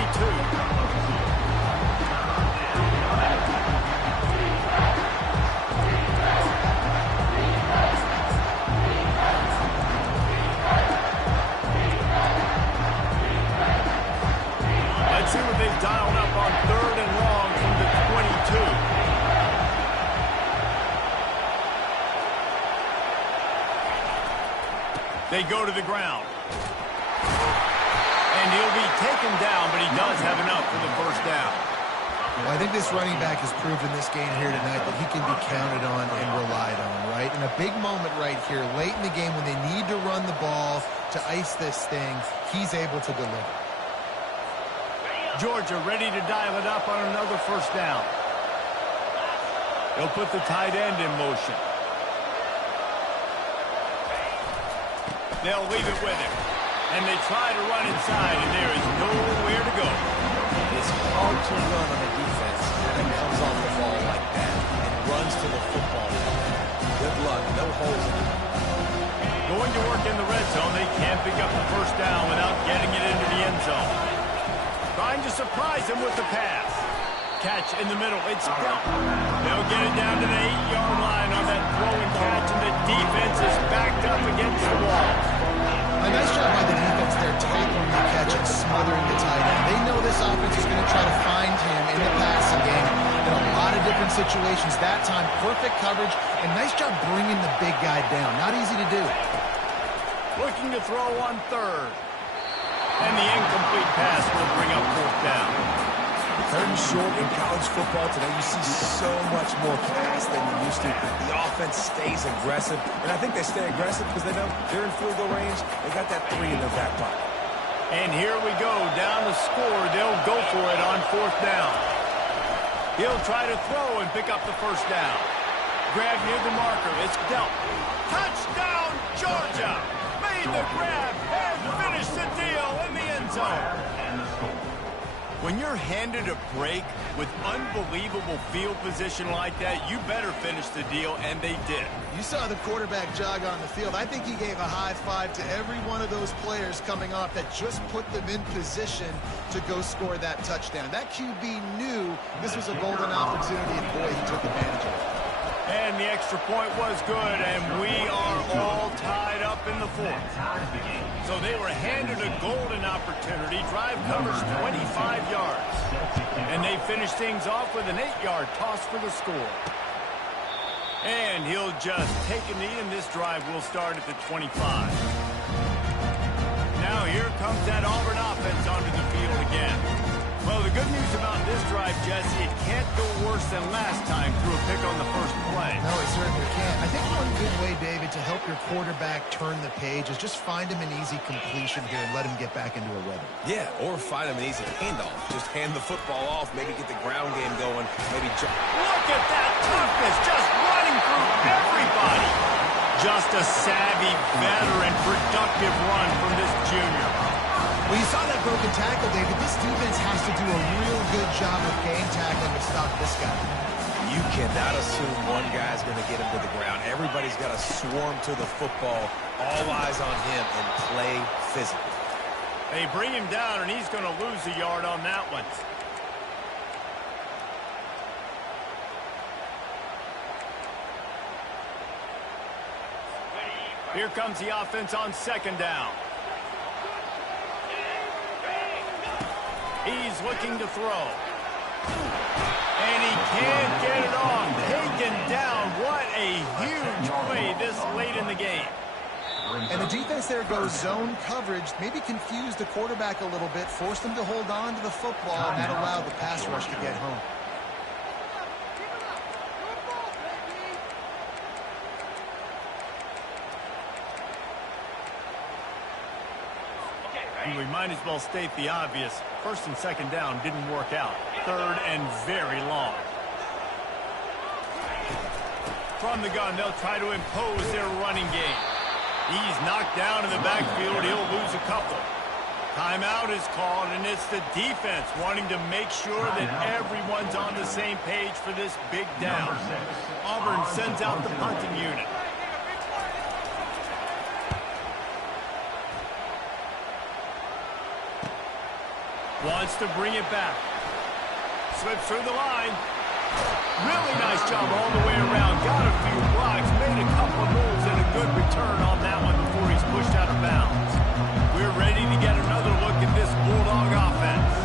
Let's see what they've dialed up on 3rd and long from the 22. They go to the ground. And he'll be taken down, but he does have enough for the first down. Well, I think this running back has proved in this game here tonight that he can be counted on and relied on, right? In a big moment right here, late in the game when they need to run the ball to ice this thing, he's able to deliver. Georgia ready to dial it up on another first down. He'll put the tight end in motion. They'll leave it with him. And they try to run inside, and there is nowhere to go. It's hard to run on a defense when it comes off the ball like that and runs to the football. Good luck. No holes in it. Going to work in the red zone. They can't pick up the first down without getting it into the end zone. Trying to surprise him with the pass. Catch in the middle. It's down. They'll get it down to the 8-yard line on that throw and catch, and the defense is backed up against the wall. A nice job by the defense there, tackling the catch and smothering the tight end. They know this offense is going to try to find him in the passing game in a lot of different situations. That time, perfect coverage, and nice job bringing the big guy down. Not easy to do. Looking to throw on 3rd. And the incomplete pass will bring up 4th down. 3rd and short in college football today, you see so much more pass than you used to. The offense stays aggressive, and I think they stay aggressive because they know they're in field goal range. They got that 3 in their back pocket. And here we go, down the score. They'll go for it on 4th down. He'll try to throw and pick up the first down. Grab near the marker. It's dealt. Touchdown, Georgia! Made the grab and finished the deal in the end zone. When you're handed a break with unbelievable field position like that, you better finish the deal, and they did. You saw the quarterback jog on the field. I think he gave a high five to every one of those players coming off that just put them in position to go score that touchdown. That QB knew this was a golden opportunity, and boy, he took advantage of it. And the extra point was good, and we are all tied up in the 4th. So they were handed a golden opportunity. Drive covers 25 yards. And they finish things off with an 8-yard toss for the score. And he'll just take a knee, and this drive will start at the 25. Now here comes that Auburn offense onto the field again. Well, the good news about this drive, Jesse, it can't go worse than last time through a pick on the first play. No, it certainly can't. I think one good way, David, to help your quarterback turn the page is just find him an easy completion here and let him get back into a rhythm. Yeah, or find him an easy handoff. Just hand the football off, maybe get the ground game going, maybe jump. Look at that toughness, just running through everybody. Just a savvy, veteran, productive run from this junior. Well, you saw that broken tackle, David. This defense has to do a real good job of game tackling to stop this guy. You cannot assume one guy's going to get him to the ground. Everybody's got to swarm to the football, all eyes on him, and play physically. They bring him down, and he's going to lose a yard on that one. Here comes the offense on 2nd down. He's looking to throw. And he can't get it on. Taken down. What a huge play this late in the game. And the defense there goes zone coverage, maybe confused the quarterback a little bit, forced him to hold on to the football, and that allowed the pass rush to get home. We might as well state the obvious. 1st and 2nd down didn't work out. 3rd and very long. From the gun, they'll try to impose their running game. He's knocked down in the backfield. He'll lose a couple. Timeout is called, and it's the defense wanting to make sure that everyone's on the same page for this big down. Auburn sends out the punting unit. Wants to bring it back. Slips through the line. Really nice job all the way around. Got a few blocks, made a couple of moves, and a good return on that one before he's pushed out of bounds. We're ready to get another look at this Bulldog offense.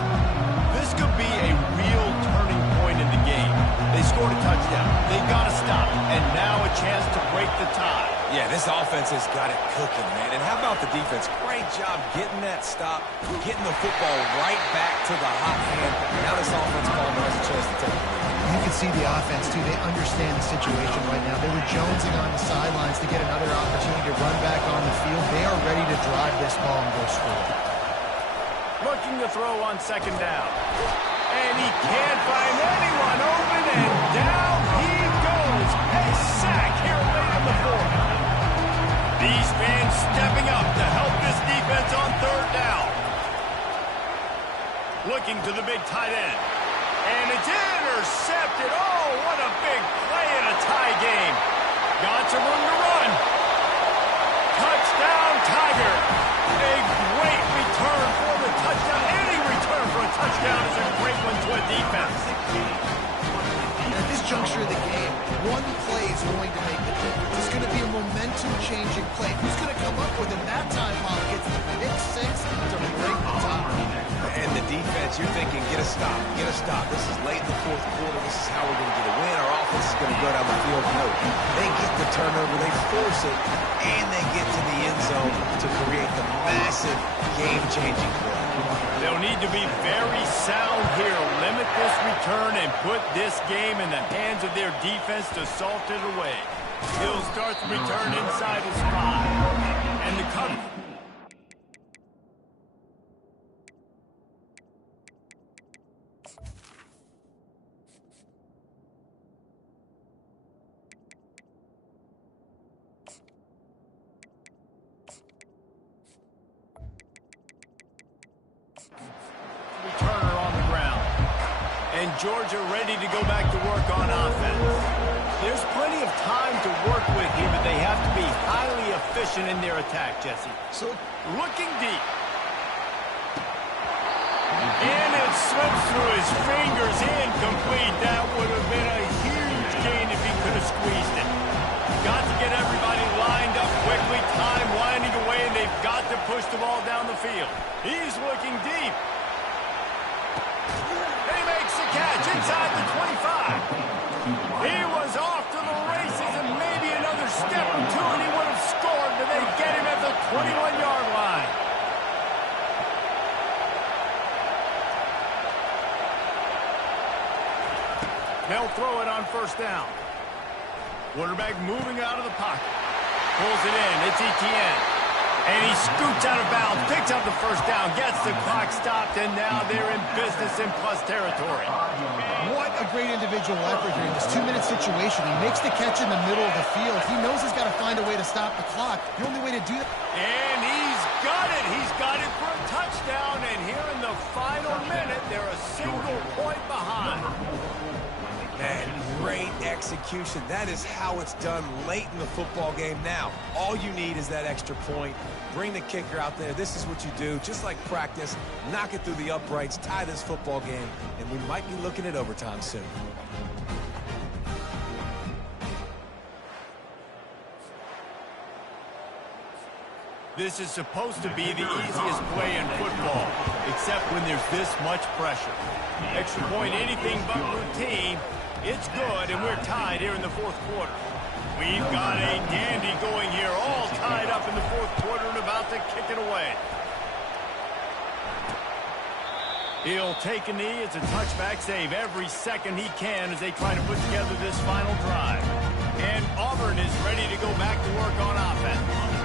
This could be a real turning point in the game. They scored a touchdown. They got to stop, and now a chance to break the tie. Yeah, this offense has got it cooking, man. And how about the defense? Great job getting that stop, getting the football right back to the hot hand. Now this offense calling has a chance to take it. You can see the offense, too. They understand the situation right now. They were jonesing on the sidelines to get another opportunity to run back on the field. They are ready to drive this ball and go score. Looking to throw on second down. And he can't find anyone open, and down he goes. A sack here late in the fourth. These fans stepping up to help this defense on third down. Looking to the big tight end. And it's intercepted. Oh, what a big play in a tie game. Got some room to run. Touchdown, Tiger. A great return for the touchdown. Any return for a touchdown is a great one to a defense. At this juncture of the game, one play is going to make the difference. It's going to be a momentum-changing play. Who's going to come up with it? That time, Paul gets the pick six to break the tie. And the defense, you're thinking, get a stop, get a stop. This is late in the fourth quarter. This is how we're going to get a win. Our offense is going to go down the field. No, they get the turnover, they force it, and they get to the end zone to create the massive game-changing play. They'll need to be very sound here. Limit this return and put this game in the hands of their defense to salt it away. Hill starts the return inside his 5. And the cover. Returner on the ground. And Georgia ready to go back to work on offense. There's plenty of time to work with here, but they have to be highly efficient in their attack, Jesse. So, looking deep. And it slips through his fingers, incomplete. That would have been a huge gain if he could have squeezed it. Got to get everybody lined up quickly, time winding away, and they've got to push the ball down the field. He's looking deep. He makes the catch inside the 25. He was off to the races, and maybe another step or two, and he would have scored, but they get him at the 21-yard line. They'll throw it on first down. Quarterback moving out of the pocket. Pulls it in. It's Etienne. And he scoots out of bounds, picks up the first down, gets the clock stopped, and now they're in business in plus territory. What a great individual effort here in this 2-minute situation. He makes the catch in the middle of the field. He knows he's got to find a way to stop the clock. The only way to do that. And he's got it. He's got it for a touchdown. And here in the final minute, they're a single point behind. And great execution. That is how it's done late in the football game. Now, all you need is that extra point. Bring the kicker out there. This is what you do. Just like practice, knock it through the uprights, tie this football game, and we might be looking at overtime soon. This is supposed to be the easiest play in football, except when there's this much pressure. Extra point, anything but routine. It's good, and we're tied here in the fourth quarter. We've got a dandy going here, all tied up in the fourth quarter and about to kick it away. He'll take a knee. It's a touchback save every second he can as they try to put together this final drive. And Auburn is ready to go back to work on offense.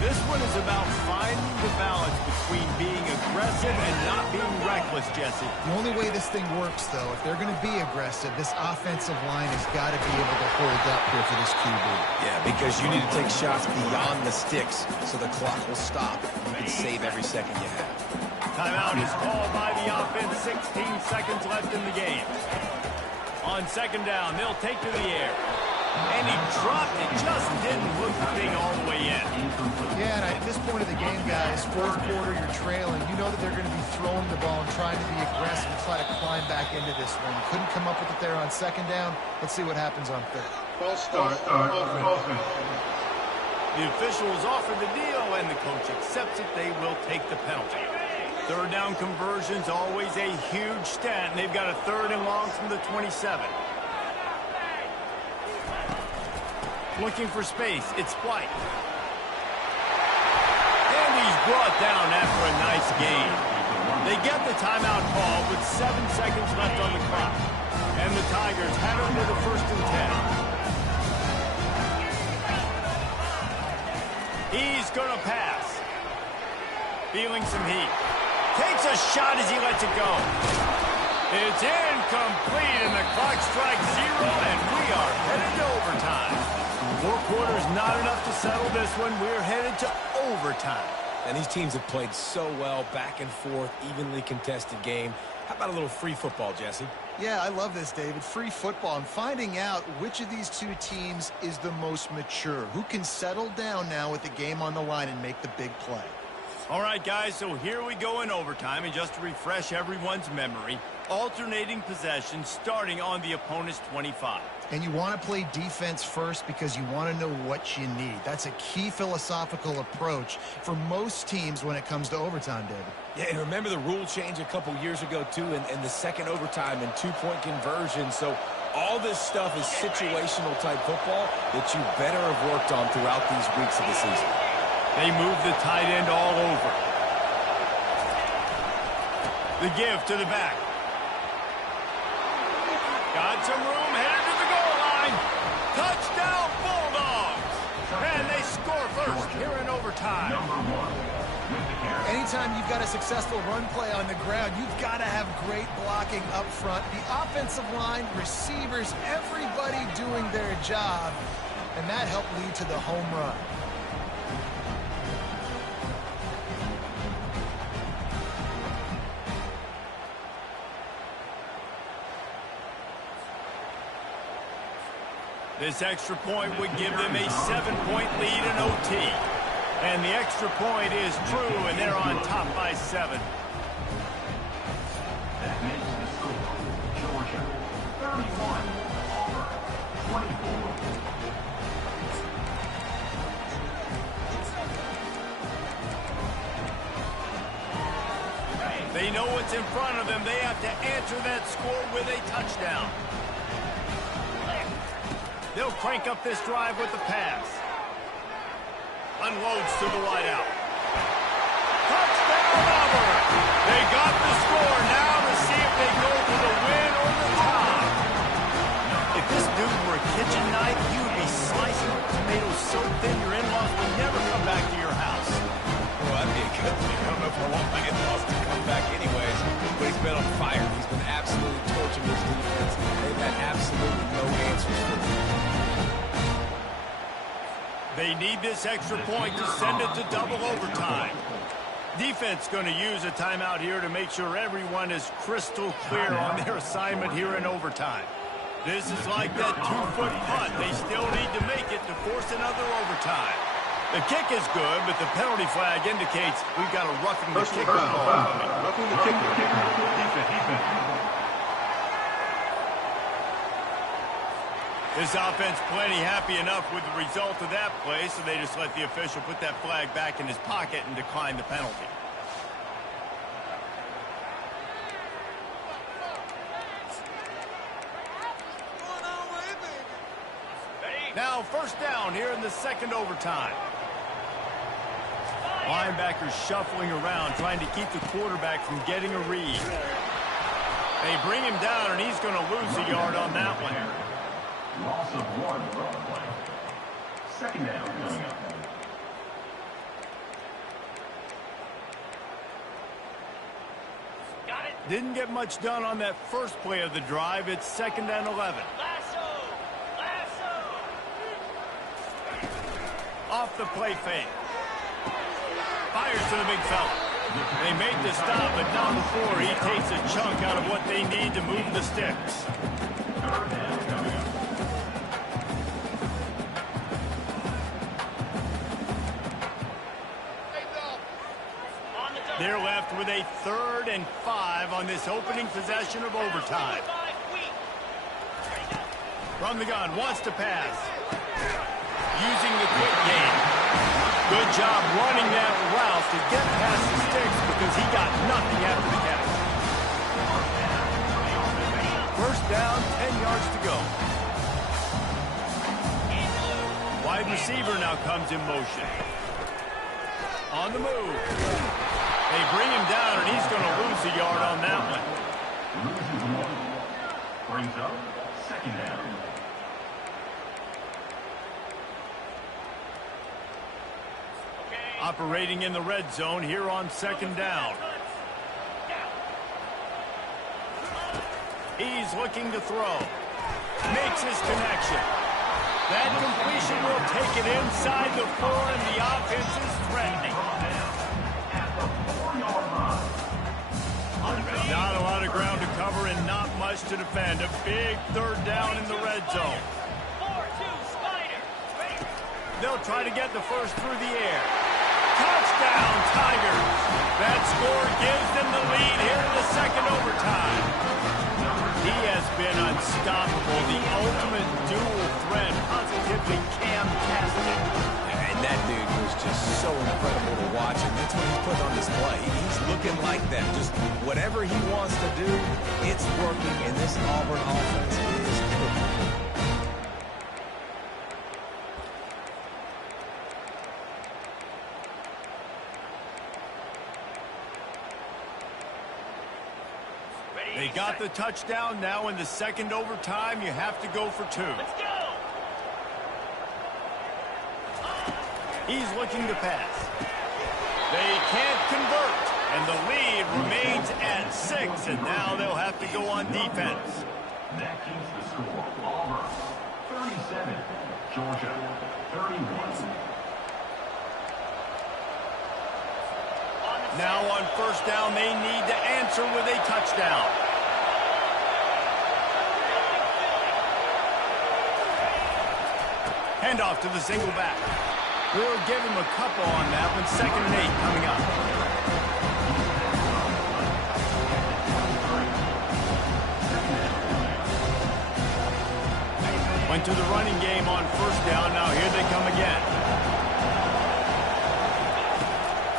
This one is about finding the balance between being aggressive and not being reckless, Jesse. The only way this thing works, though, if they're going to be aggressive, this offensive line has got to be able to hold up here for this QB. Yeah, because you need to take shots beyond the sticks so the clock will stop. You can save every second you have. Timeout is called by the offense. 16 seconds left in the game. On second down, they'll take to the air. And he dropped it, just didn't hook the thing all the way in. Yeah, and at this point of the game, guys, fourth quarter, you're trailing. You know that they're going to be throwing the ball and trying to be aggressive and try to climb back into this one. Couldn't come up with it there on second down. Let's see what happens on third. False start. Offense. The officials offer the deal, and the coach accepts it. They will take the penalty. Third down conversion's always a huge stat, and they've got a 3rd and long from the 27. Looking for space. It's White. And he's brought down after a nice gain. They get the timeout call with 7 seconds left on the clock. And the Tigers head into the 1st and 10. He's going to pass. Feeling some heat. Takes a shot as he lets it go. It's incomplete, and the clock strikes 0, and we are headed to overtime. 4 quarters not enough to settle this one. We're headed to overtime. And these teams have played so well, back and forth, evenly contested game. How about a little free football, Jesse? Yeah, I love this, David. Free football. I'm finding out which of these two teams is the most mature. Who can settle down now with the game on the line and make the big play? All right, guys, so here we go in overtime. And just to refresh everyone's memory, alternating possession starting on the opponent's 25. And you want to play defense first because you want to know what you need. That's a key philosophical approach for most teams when it comes to overtime, David. Yeah, and remember the rule change a couple years ago, too, and the second overtime and 2-point conversion. So all this stuff is situational type football that you better have worked on throughout these weeks of the season. They move the tight end all over. The give to the back. Got some room, headed to the goal line. Touchdown, Bulldogs. And they score first here in overtime. Anytime you've got a successful run play on the ground, you've got to have great blocking up front. The offensive line, receivers, everybody doing their job. And that helped lead to the home run. This extra point would give them a 7-point lead in OT. And the extra point is true, and they're on top by 7. That makes the score. Georgia, 31. Auburn, 24. They know what's in front of them. They have to answer that score with a touchdown. They'll crank up this drive with the pass. Unloads to the wideout. Touchdown, Auburn! They got the score. Now to see if they go for the win or the tie. If this dude were a kitchen knife, you would be slicing tomatoes so thin your in-laws would never come back to your house. Well, that'd be a good thing. I don't know if I want my in-laws to come back anyways, but he's been on fire. He's been absolutely torching this defense. They've had absolutely no answers for him. They need this extra point to send it to double overtime. Defense going to use a timeout here to make sure everyone is crystal clear on their assignment here in overtime. This is like that 2-foot putt. They still need to make it to force another overtime. The kick is good, but the penalty flag indicates we've got a roughing the kicker ball. Roughing the kicker. Defense. This offense plenty happy enough with the result of that play, so they just let the official put that flag back in his pocket and decline the penalty. Now first down here in the second overtime. Linebackers shuffling around, trying to keep the quarterback from getting a read. They bring him down, and he's going to lose a yard on that one. Loss of 1 run play. Second down coming up. Got it. Didn't get much done on that first play of the drive. It's 2nd and 11. Off the play fake. Fires to the big fella. They make the stop, but not before he takes a chunk out of what they need to move the sticks. Third down coming up. They're left with a 3rd and 5 on this opening possession of overtime. From the gun, wants to pass. Using the quick game. Good job running that route to get past the sticks because he got nothing after the catch. First down, 10 yards to go. Wide receiver now comes in motion. On the move. They bring him down, and he's going to lose a yard on that one. Loses 1. Brings up 2nd down. Operating in the red zone here on 2nd down. He's looking to throw. Makes his connection. That completion will take it inside the 4, and the offense is threatening. Not a lot of ground to cover and not much to defend. A big 3rd down in the red zone. They'll try to get the first through the air. Touchdown, Tigers. That score gives them the lead here in the 2nd overtime. He has been unstoppable. The ultimate dual threat. Positively Cam-tastic. And that dude was just so incredible to watch, and that's what he's putting on display. He's looking like that. Just whatever he wants to do, it's working, and this Auburn offense is cooking. They got the touchdown. Now in the 2nd overtime, you have to go for 2. Let's go. He's looking to pass. They can't convert, and the lead remains at 6, and now they'll have to go on defense. That keeps the score. Auburn 37, Georgia 31. Now on 1st down, they need to answer with a touchdown. Handoff to the single back. We'll give him a couple on that one. 2nd and 8 coming up. Went to the running game on 1st down. Now here they come again.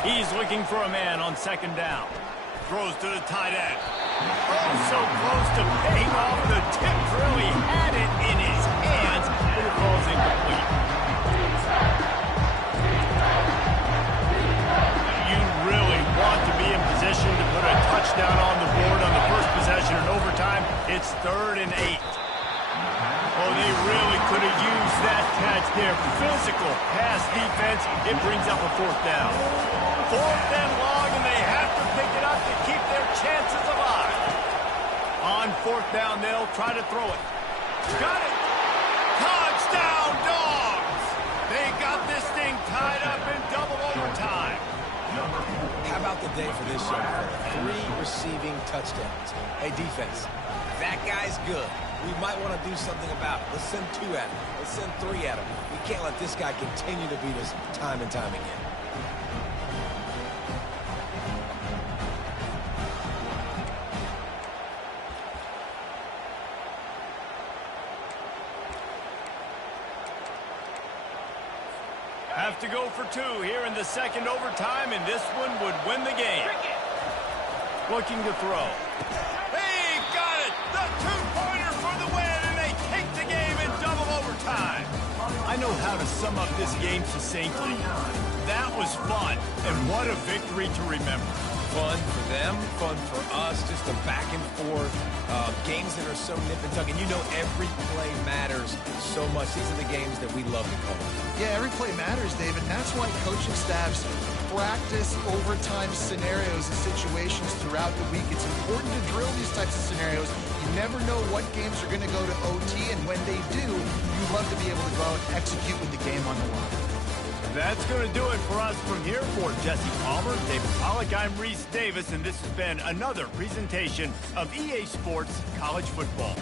He's looking for a man on 2nd down. Throws to the tight end. Oh, so close to paying off the tip drill. He had it in his hands, but it falls incomplete. You really want to be in position to put a touchdown on the board on the first possession in overtime. It's 3rd and 8. Oh, they really could have used that catch there. Physical pass defense. It brings up a 4th down. 4th and long, and they have to pick it up to keep their chances alive. On 4th down, they'll try to throw it. Got it. Touchdown, Dawgs. They got this thing tied up in double overtime. How about the day for this young fella? 3 receiving touchdowns. Hey, defense, that guy's good. We might want to do something about it. Let's send 2 at him. Let's send 3 at him. We can't let this guy continue to beat us time and time again. Have to go for 2 here in the 2nd overtime, and this one would win the game. Looking to throw. They got it! The 2-pointer for the win, and they take the game in double overtime. I know how to sum up this game succinctly. That was fun, and what a victory to remember. Fun for them, fun for us, just a back and forth, games that are so nip and tuck, and you know every play matters so much. These are the games that we love to call. Yeah, every play matters, David, and that's why coaching staffs practice overtime scenarios and situations throughout the week. It's important to drill these types of scenarios. You never know what games are going to go to OT, and when they do, you love to be able to go out and execute with the game on the line. That's going to do it for us from here. For Jesse Palmer, David Pollack, I'm Reese Davis, and this has been another presentation of EA Sports College Football.